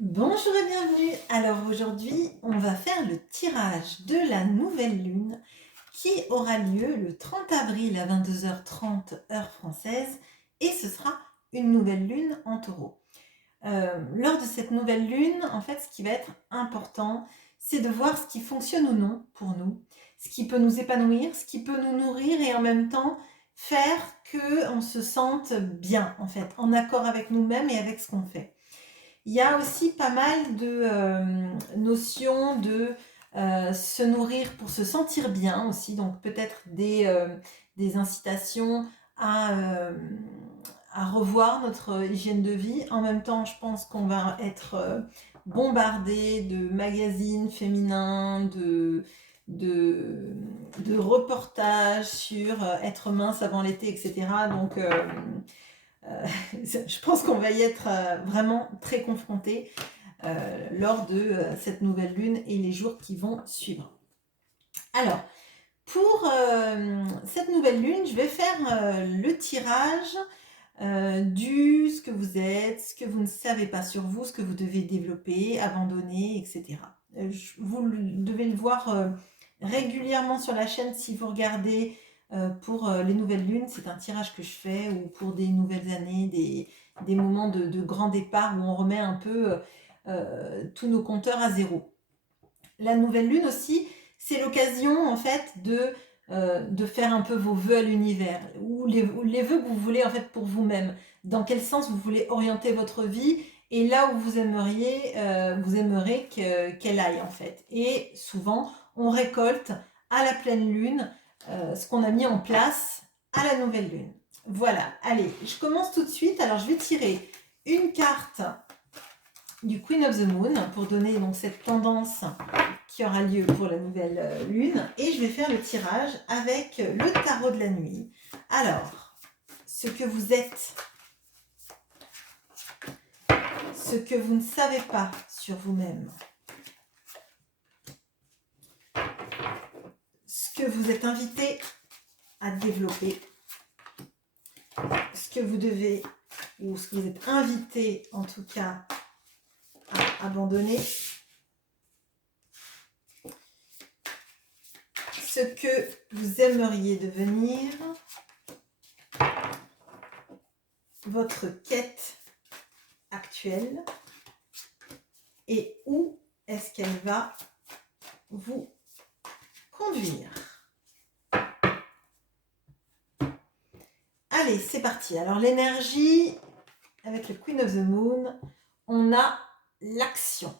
Bonjour et bienvenue. Alors aujourd'hui, on va faire le tirage de la nouvelle lune qui aura lieu le 30 avril à 22h30 heure française et ce sera une nouvelle lune en taureau. Lors de cette nouvelle lune, en fait, ce qui va être important, c'est de voir ce qui fonctionne ou non pour nous, ce qui peut nous épanouir, ce qui peut nous nourrir et en même temps faire qu'on se sente bien, en fait, en accord avec nous-mêmes et avec ce qu'on fait. Il y a aussi pas mal de notions de se nourrir pour se sentir bien aussi, donc peut-être des incitations à, euh, à revoir notre hygiène de vie. En même temps, je pense qu'on va être bombardé de magazines féminins, de, de reportages sur être mince avant l'été, etc. Donc, je pense qu'on va y être vraiment très confronté lors de cette nouvelle lune et les jours qui vont suivre. Alors, pour cette nouvelle lune, je vais faire le tirage du ce que vous êtes, ce que vous ne savez pas sur vous, ce que vous devez développer, abandonner, etc. Vous devez le voir régulièrement sur la chaîne si vous regardez pour les nouvelles lunes. C'est un tirage que je fais ou pour des nouvelles années, des moments de grand départ où on remet un peu tous nos compteurs à zéro. La nouvelle lune aussi, c'est l'occasion en fait de faire un peu vos vœux à l'univers ou les vœux que vous voulez en fait pour vous-même. Dans quel sens vous voulez orienter votre vie et là où vous aimeriez qu'elle aille en fait. Et souvent, on récolte à la pleine lune ce qu'on a mis en place à la nouvelle lune. Voilà, allez, je commence tout de suite. Alors, je vais tirer une carte du Queen of the Moon pour donner donc cette tendance qui aura lieu pour la nouvelle lune. Et je vais faire le tirage avec le tarot de la nuit. Alors, ce que vous êtes, ce que vous ne savez pas sur vous-même, ce que vous êtes invité à développer, ce que vous devez, ou ce que vous êtes invité en tout cas à abandonner, ce que vous aimeriez devenir, votre quête actuelle et où est-ce qu'elle va vous conduire. Allez, c'est parti. Alors l'énergie, avec le Queen of the Moon, on a l'action.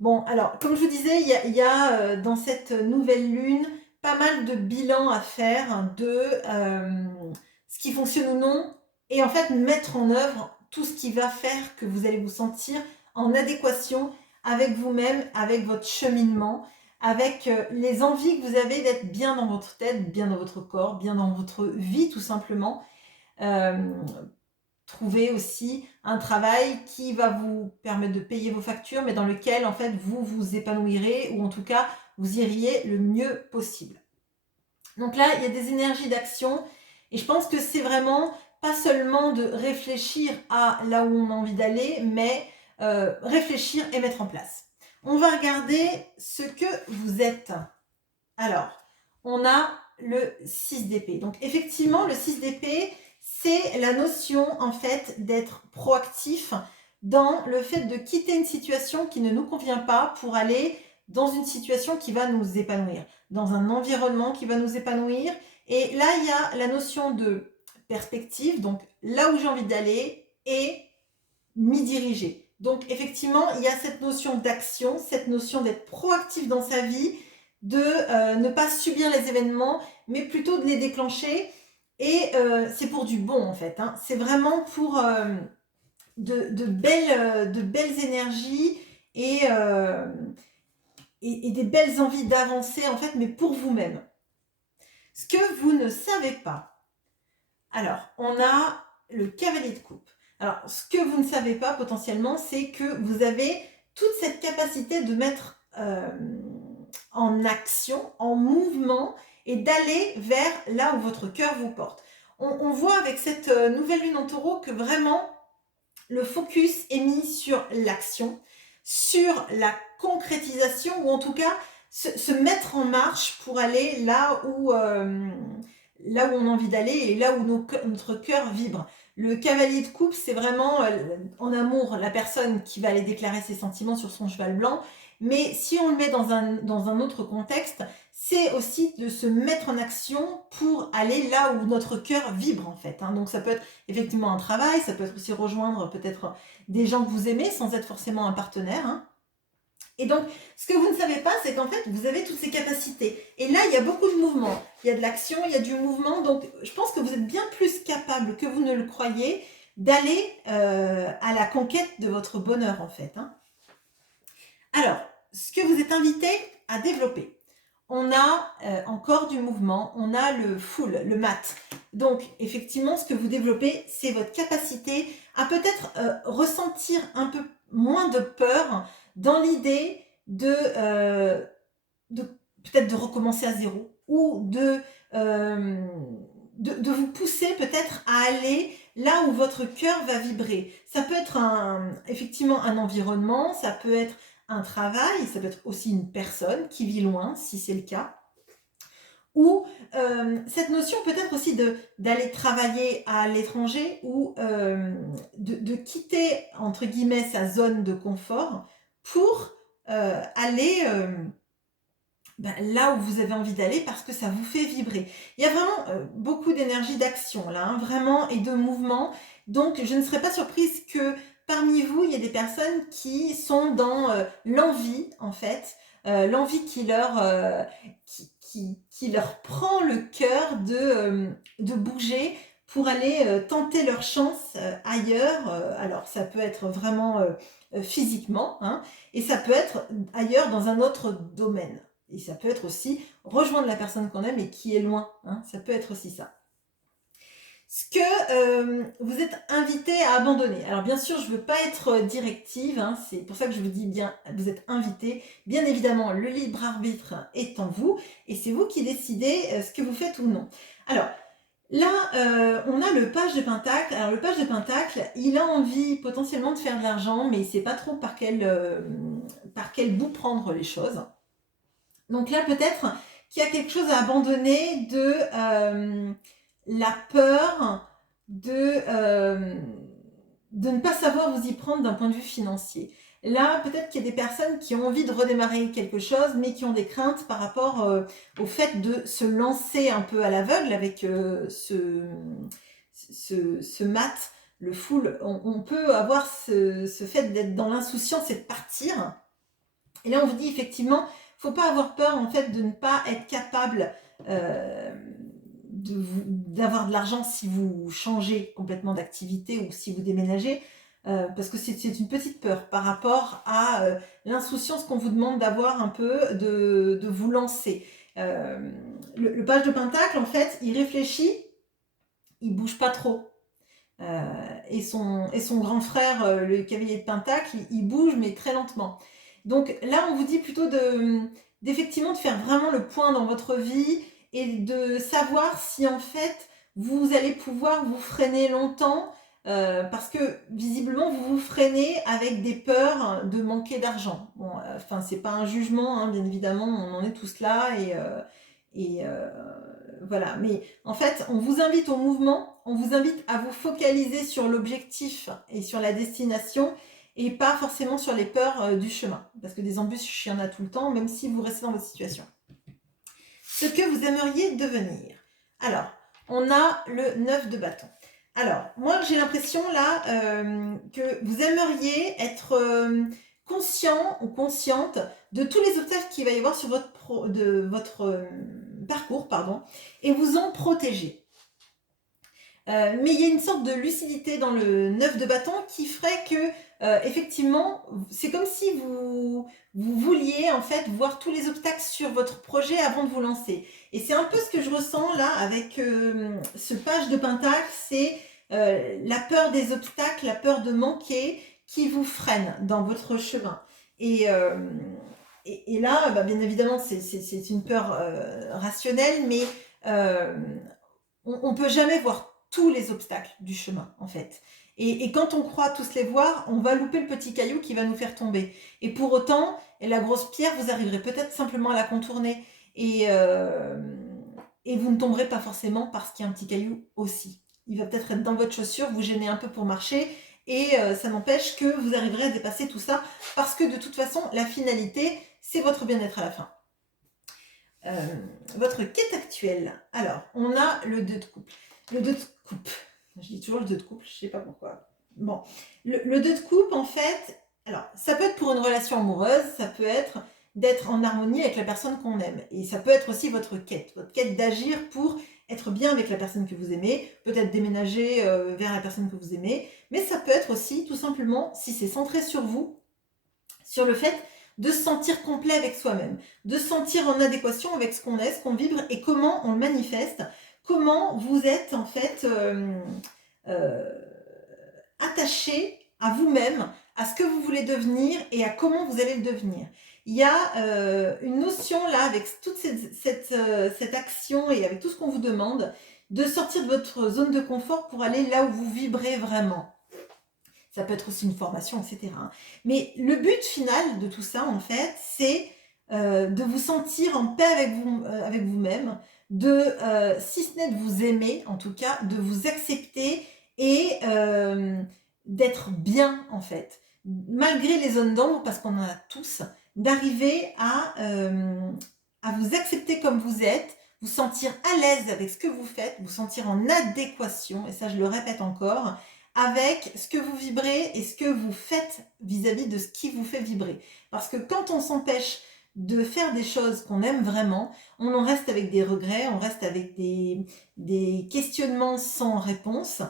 Bon, alors, comme je vous disais, il y a dans cette nouvelle lune pas mal de bilans à faire de ce qui fonctionne ou non, et en fait mettre en œuvre tout ce qui va faire que vous allez vous sentir en adéquation avec vous-même, avec votre cheminement, avec les envies que vous avez d'être bien dans votre tête, bien dans votre corps, bien dans votre vie tout simplement. Euh, Trouver aussi un travail qui va vous permettre de payer vos factures, mais dans lequel en fait vous vous épanouirez ou en tout cas vous iriez le mieux possible. Donc là, il y a des énergies d'action et je pense que c'est vraiment pas seulement de réfléchir à là où on a envie d'aller, mais réfléchir et mettre en place. On va regarder ce que vous êtes. Alors, on a le 6 d'épée. Donc effectivement, le 6 d'épée, c'est la notion en fait d'être proactif dans le fait de quitter une situation qui ne nous convient pas pour aller dans une situation qui va nous épanouir, dans un environnement qui va nous épanouir. Et là, il y a la notion de perspective, donc là où j'ai envie d'aller et m'y diriger. Donc effectivement, il y a cette notion d'action, cette notion d'être proactif dans sa vie, de ne pas subir les événements, mais plutôt de les déclencher. Et c'est pour du bon en fait. Hein. C'est vraiment pour de belles énergies et des belles envies d'avancer en fait, mais pour vous-même. Ce que vous ne savez pas. Alors, on a le cavalier de coupe. Alors, ce que vous ne savez pas potentiellement, c'est que vous avez toute cette capacité de mettre en action, en mouvement et d'aller vers là où votre cœur vous porte. On voit avec cette nouvelle lune en taureau que vraiment le focus est mis sur l'action. sur la concrétisation, ou en tout cas se mettre en marche pour aller là où on a envie d'aller et là où notre cœur vibre. Le cavalier de coupe, c'est vraiment en amour la personne qui va aller déclarer ses sentiments sur son cheval blanc. Mais si on le met dans un autre contexte, c'est aussi de se mettre en action pour aller là où notre cœur vibre en fait. Hein. Donc ça peut être effectivement un travail, ça peut être aussi rejoindre peut-être des gens que vous aimez sans être forcément un partenaire. Hein. Et donc, ce que vous ne savez pas, c'est qu'en fait, vous avez toutes ces capacités. Et là, il y a beaucoup de mouvements. Il y a de l'action, il y a du mouvement. Donc, je pense que vous êtes bien plus capable que vous ne le croyez d'aller à la conquête de votre bonheur, en fait. Hein. Alors, ce que vous êtes invité à développer. On a encore du mouvement, on a le full, le mat. Donc, effectivement, ce que vous développez, c'est votre capacité à peut-être ressentir un peu moins de peur dans l'idée de peut-être de recommencer à zéro ou de vous pousser peut-être à aller là où votre cœur va vibrer. Ça peut être effectivement un environnement, ça peut être un travail, ça peut être aussi une personne qui vit loin, si c'est le cas. Ou cette notion peut-être aussi d'aller travailler à l'étranger ou de quitter, entre guillemets, sa zone de confort pour aller là où vous avez envie d'aller parce que ça vous fait vibrer. Il y a vraiment beaucoup d'énergie d'action là, hein, vraiment, et de mouvement. Donc, je ne serais pas surprise que parmi vous, il y ait des personnes qui sont dans l'envie, en fait, l'envie qui leur prend le cœur de bouger pour aller tenter leur chance ailleurs. Alors, ça peut être vraiment physiquement, hein, et ça peut être ailleurs dans un autre domaine. Et ça peut être aussi rejoindre la personne qu'on aime et qui est loin. Hein, ça peut être aussi ça. Ce que vous êtes invité à abandonner. Alors bien sûr, je ne veux pas être directive, hein, c'est pour ça que je vous dis bien, vous êtes invité. Bien évidemment, le libre arbitre est en vous et c'est vous qui décidez ce que vous faites ou non. Alors là, on a le page de Pentacle. Alors le page de Pentacle, il a envie potentiellement de faire de l'argent, mais il ne sait pas trop par quel bout prendre les choses. Donc là, peut-être qu'il y a quelque chose à abandonner de la peur de ne pas savoir vous y prendre d'un point de vue financier. Là, peut-être qu'il y a des personnes qui ont envie de redémarrer quelque chose, mais qui ont des craintes par rapport au fait de se lancer un peu à l'aveugle avec ce mat, le full. On peut avoir ce fait d'être dans l'insouciance et de partir. Et là, on vous dit effectivement, il ne faut pas avoir peur en fait de ne pas être capable d'avoir de l'argent si vous changez complètement d'activité ou si vous déménagez, parce que c'est une petite peur par rapport à l'insouciance qu'on vous demande d'avoir un peu, de vous lancer. Le page de Pentacle, en fait, il réfléchit, il bouge pas trop. Et son grand frère, le cavalier de Pentacle, il bouge mais très lentement. Donc là, on vous dit plutôt d'effectivement de faire vraiment le point dans votre vie et de savoir si en fait vous allez pouvoir vous freiner longtemps parce que visiblement vous vous freinez avec des peurs de manquer d'argent. Bon, enfin c'est pas un jugement, hein, bien évidemment, on en est tous là et voilà. Mais en fait, on vous invite au mouvement, on vous invite à vous focaliser sur l'objectif et sur la destination et pas forcément sur les peurs du chemin. Parce que des embûches, il y en a tout le temps, même si vous restez dans votre situation. Ce que vous aimeriez devenir. Alors, on a le 9 de bâton. Alors, moi, j'ai l'impression là que vous aimeriez être conscient ou consciente de tous les obstacles qu'il va y avoir sur votre parcours, pardon, et vous en protéger. Mais il y a une sorte de lucidité dans le 9 de bâton qui ferait que, effectivement, c'est comme si vous vouliez en fait voir tous les obstacles sur votre projet avant de vous lancer. Et c'est un peu ce que je ressens là avec ce page de Pentacle, c'est la peur des obstacles, la peur de manquer qui vous freine dans votre chemin. Et là, bah, bien évidemment, c'est une peur rationnelle, mais on ne peut jamais voir tous les obstacles du chemin, en fait. Et quand on croit tous les voir, on va louper le petit caillou qui va nous faire tomber. Et pour autant, la grosse pierre, vous arriverez peut-être simplement à la contourner. Et vous ne tomberez pas forcément parce qu'il y a un petit caillou aussi. Il va peut-être être dans votre chaussure, vous gêner un peu pour marcher, et ça n'empêche que vous arriverez à dépasser tout ça, parce que de toute façon, la finalité, c'est votre bien-être à la fin. Votre quête actuelle. Alors, on a le 2 de coupe. Le 2 de coupe. Je dis toujours le 2 de couple, je sais pas pourquoi. Bon, le 2 de coupe, en fait, alors, ça peut être pour une relation amoureuse, ça peut être d'être en harmonie avec la personne qu'on aime. Et ça peut être aussi votre quête d'agir pour être bien avec la personne que vous aimez, peut-être déménager vers la personne que vous aimez, mais ça peut être aussi, tout simplement, si c'est centré sur vous, sur le fait de se sentir complet avec soi-même, de se sentir en adéquation avec ce qu'on est, ce qu'on vibre et comment on le manifeste, comment vous êtes en fait attaché à vous-même, à ce que vous voulez devenir et à comment vous allez le devenir. Il y a une notion là, avec toute cette action et avec tout ce qu'on vous demande, de sortir de votre zone de confort pour aller là où vous vibrez vraiment. Ça peut être aussi une formation, etc. Mais le but final de tout ça, en fait, c'est de vous sentir en paix avec vous-même, si ce n'est de vous aimer, en tout cas, de vous accepter et d'être bien, en fait. Malgré les zones d'ombre, parce qu'on en a tous, d'arriver à vous accepter comme vous êtes, vous sentir à l'aise avec ce que vous faites, vous sentir en adéquation, et ça je le répète encore, avec ce que vous vibrez et ce que vous faites vis-à-vis de ce qui vous fait vibrer. Parce que quand on s'empêche de faire des choses qu'on aime vraiment, on en reste avec des regrets, on reste avec des questionnements sans réponse,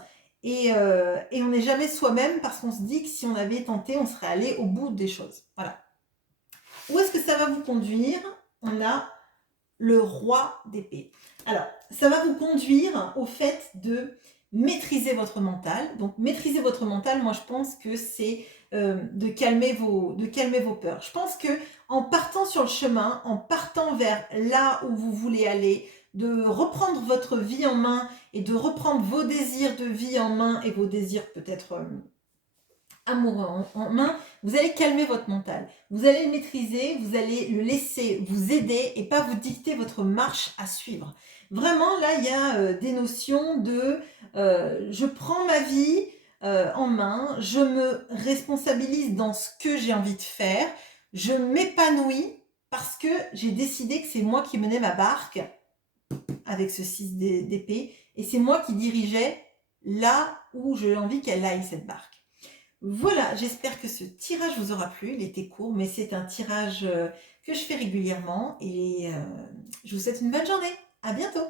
et on n'est jamais soi-même parce qu'on se dit que si on avait tenté, on serait allé au bout des choses. Voilà. Où est-ce que ça va vous conduire? On a le roi d'épée. Alors, ça va vous conduire au fait de maîtriser votre mental. Donc, maîtriser votre mental, moi, je pense que c'est de calmer vos peurs. Je pense que en partant sur le chemin, en partant vers là où vous voulez aller, de reprendre votre vie en main et de reprendre vos désirs de vie en main et vos désirs peut-être amoureux en main, vous allez calmer votre mental. Vous allez le maîtriser, vous allez le laisser vous aider et pas vous dicter votre marche à suivre. Vraiment, là, il y a des notions de je prends ma vie en main, je me responsabilise dans ce que j'ai envie de faire, je m'épanouis parce que j'ai décidé que c'est moi qui menais ma barque avec ce 6 d'épée et c'est moi qui dirigeais là où j'ai envie qu'elle aille, cette barque. Voilà, j'espère que ce tirage vous aura plu. Il était court, mais c'est un tirage que je fais régulièrement et je vous souhaite une bonne journée. À bientôt!